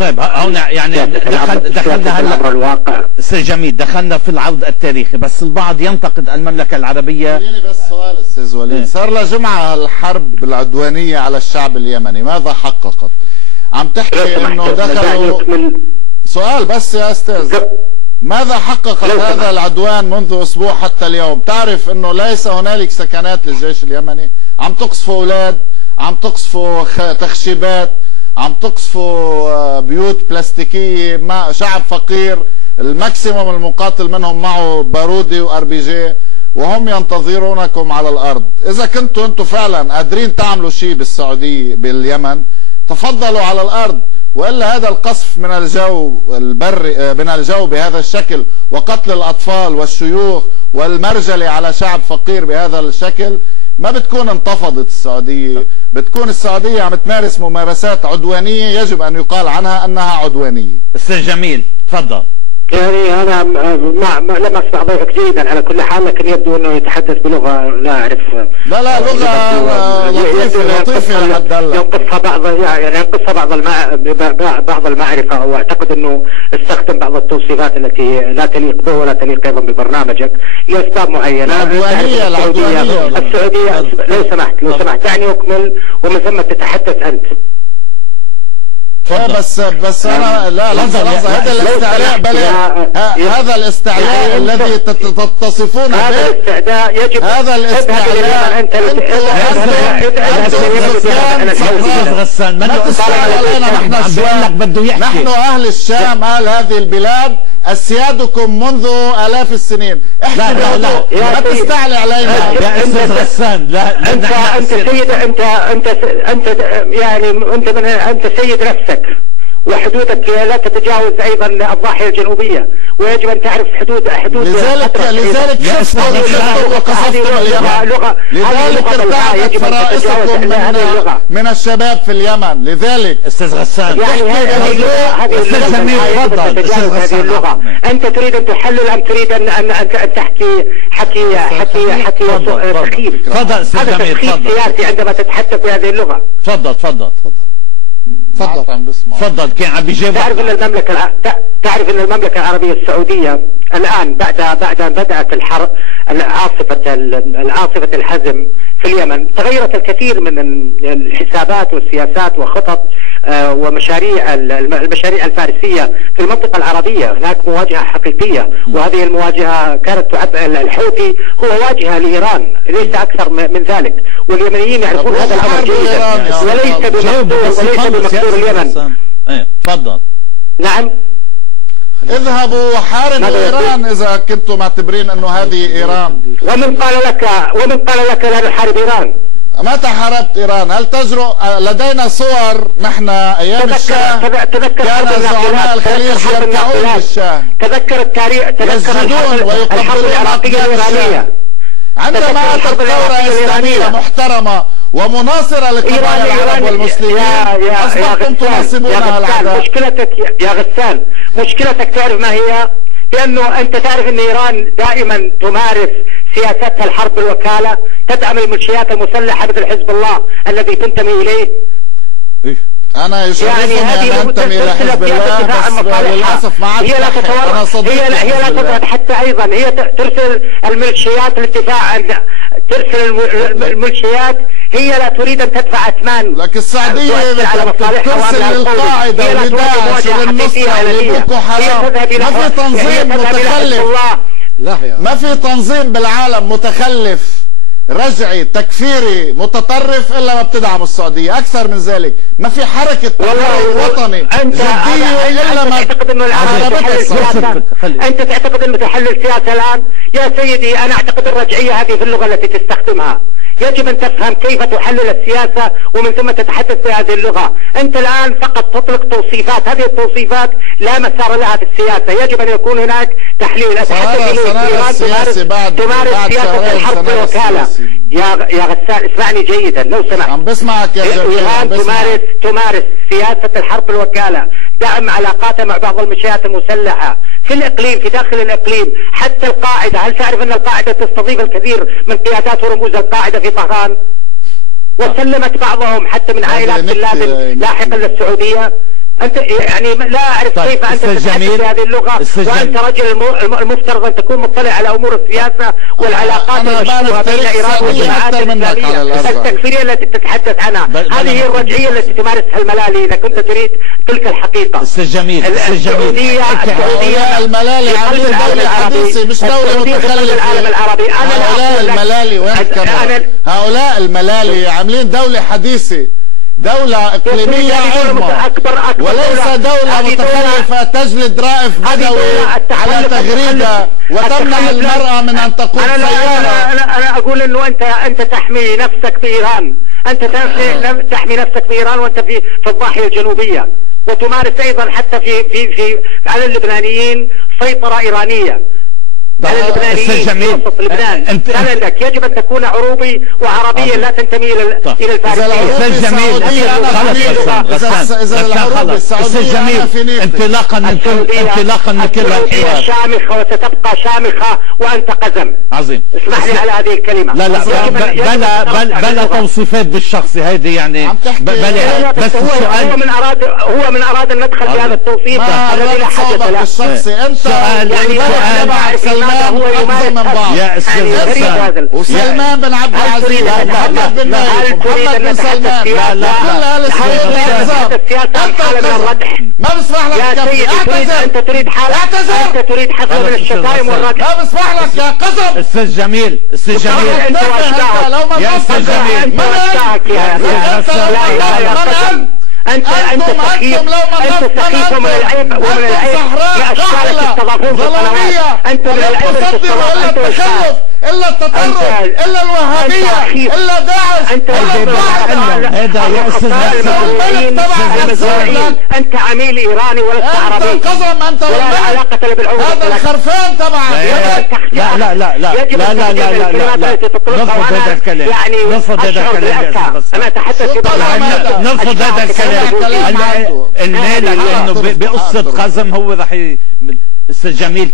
طيب هنا يعني دخلنا هلا الواقع. استاذ جميل، دخلنا في العرض التاريخي، بس البعض ينتقد المملكة العربية. بس سؤال استاذ وليد، صار لها جمعة الحرب العدوانية على الشعب اليمني، ماذا حققت؟ عم تحكي انه دخلوا، سؤال بس يا استاذ، ماذا حققت هذا العدوان منذ اسبوع حتى اليوم؟ تعرف انه ليس هنالك سكنات للجيش اليمني، عم تقصفوا اولاد، عم تقصفوا تخشيبات، عم تقصفوا بيوت بلاستيكية، مع شعب فقير الماكسيموم المقاتل منهم معه بارودي وار بي جي، وهم ينتظرونكم على الارض. اذا كنتوا انتم فعلا قادرين تعملوا شيء بالسعودية باليمن تفضلوا على الارض، والا هذا القصف من الجو البري من الجو بهذا الشكل وقتل الاطفال والشيوخ والمرجله على شعب فقير بهذا الشكل ما بتكون انتفضت السعوديه، بتكون السعوديه عم تمارس ممارسات عدوانيه يجب ان يقال عنها انها عدوانيه. استاذ جميل تفضل. يعني انا لم اسمع ضيفك جيدا على كل حال، لكن يبدو انه يتحدث بلغه لا اعرف. لا لغه لطيفه لحد هلا ينقصها بعض المعرفه، واعتقد انه استخدم بعض التوصيفات التي لا تليق به ولا تليق ايضا ببرنامجك لاسباب معينه. السعوديه لو سمحت دعني اكمل ومن ثم تتحدث انت. بس انا لا لحظه هذا الاستعلاء هذا الاستعلاء الذي تتصفون به، هذا الاستعلاء يجب هذا الاستعلاء انت غسان ما تستعلى علينا نحن اهل الشام، اهل هذه البلاد، اسيادكم منذ الاف السنين. لا ما تستعلي علينا يا استاذ غسان. لا انت سيد، انت سيد نفسك، وحدودك لا تتجاوز ايضا الضاحيه الجنوبيه، ويجب ان تعرف حدود لذلك وقصفتم اليمن، لذلك ارتعبت فرائسكم من الشباب في اليمن. لذلك استاذ غسان يعني هذه اللغه انت تريد ان تحلل ام تريد ان تحكي حكي سخيف؟ تفضل استاذ جميل، تفضل. سياسي عندما تتحدث بهذه اللغه. تفضل كان عم بيجاوب. تعرف ان المملكه العربيه السعوديه الان بعد ان بدات الحرب عاصفه الحزم في اليمن، تغيرت الكثير من الحسابات والسياسات وخطط ومشاريع المشاريع الفارسيه في المنطقه العربيه. هناك مواجهه حقيقيه، وهذه المواجهه كانت الحوثي هو واجهه لايران، ليس اكثر من ذلك، واليمنيين يعرفون هذا الامر جيدا، وليس بمقدور اليمن. تفضل. نعم، اذهبوا وحاربوا ايران اذا كنتم معتبرين انه هذه ايران. ومن قال لك لا نحارب ايران؟ متى حاربت ايران؟ هل تجرؤ؟ لدينا صور نحن ايام الشاه كان زعماء الخليج يركعون للشاه. تذكر التاريخ، يسجدون الحرب العراقيه الايرانيه. عندما اتت ثوره اسلاميه محترمه ومناصره لقضايا العرب والمسلمين اصبحتم تناصبونها الاعداء. مشكلتك يا غسان، مشكلتك تعرف ما هي؟ لانه انت تعرف ان ايران دائما تمارس سياستها الحرب الوكاله، تدعم الميليشيات المسلحه مثل حزب الله الذي تنتمي اليه. انا يشرفني ان انتمي الى حزب الله، بس للاسف ما عاد هي لا تضغط حتى ايضا هي ترسل الميليشيات للدفاع، ترسل الميليشيات، هي لا تريد ان تدفع اثمان. لكن السعوديه ترسل للقاعده ولداعش وللنصره ولبوكو حرام. ما في تنظيم متخلف، ما في تنظيم بالعالم متخلف رجعي تكفيري متطرف الا ما بتدعم السعوديه. اكثر من ذلك ما في حركه تحرر وطني جديه الا ما تعتقد انه انت تعتقد انه تحل السياسه الان؟ يا سيدي انا اعتقد الرجعيه هذه في اللغه التي تستخدمها. يجب ان تفهم كيف تحلل السياسه ومن ثم تتحدث بهذه اللغه. انت الان فقط تطلق توصيفات، هذه التوصيفات لا مسار لها في السياسه، يجب ان يكون هناك تحليل. تمارس سياسه الحرب والوكاله. يا غسان اسمعني جيدا لو سمحت. عم بسمعك يا جميل. ايران تمارس سياسه الحرب الوكاله، دعم علاقاتها مع بعض الميليشيات المسلحه في الاقليم، في داخل الاقليم، حتى القاعده. هل تعرف ان القاعده تستضيف الكثير من قيادات ورموز القاعده في طهران؟ وسلمت بعضهم حتى من عائلات بن لادن لاحقا للسعوديه. انت يعني لا اعرف طيب كيف انت تتحدث بهذه اللغه وانت رجل المفترض ان تكون مطلع على امور السياسه والعلاقات المشبوهه بين ايران والجماعات الاسلاميه التكفيريه التي تتحدث عنها. هذه هي الرجعيه التي تمارسها الملالي اذا كنت تريد تلك الحقيقه. استاذ جميل، السعوديه الملالي عاملين دوله حديثه مش دوله متخلفه. العالم العربي هؤلاء الملالي وين كمان؟ هؤلاء الملالي عاملين دوله حديثه، دولة إقليمية عظمى وليس دولة متخلفة تجلد رائف بدوي على تغريدة وتمنع المرأة من أن تقود سيارة. أنا أقول إنه أنت تحمي نفسك بإيران، أنت تحمي نفسك بإيران وأنت في الضاحية الجنوبية، وتمارس أيضا حتى في على اللبنانيين سيطرة إيرانية. على اللبنانيين في وسط لبنان. بلدك يجب ان تكون عروبي وعربيا لا تنتمي الى الفارسيه. استاذ جميل، اذا العروبي السعوديه انطلاقا من كل الحوار شامخه وستبقى شامخه وانت قزم. عظيم. اسمح لي على هذه الكلمه. لا بلا توصيفات بالشخصي، هيدي يعني بس السؤال هو من اراد ان ندخل بهذا التوصيف الذي لا حدث له. بالشخصي انت يعني هو أقدم من بعض يا استاذ وسلمان بن عبد العزيز محمد بن نايف محمد بن سلمان كل اهل ما بسمح لك اعتذر. انت تريد حالة، انت تريد حفلة من الشتائم والردح. ما بسمح لك يا قزم. استاذ جميل، استاذ جميل يا استاذ جميل انت سخيف من العيب ومن العيب لاشكالك تستضافون في القنوات. انت من العيب الا التخلف الا التطرف الا الوهابيه الا داعش هذا يا استاذ انت عميل ايراني ولست عربي. انت قزم انت ولا علاقه بالعروبه. هذا الخرفان تبعك. يجب ان نرفض هذا الكلام. نرفض هذا الكلام. انا اتحدث نرفض هذا الكلام. الليله لانه بقصه قزم هو راح استاذ جميل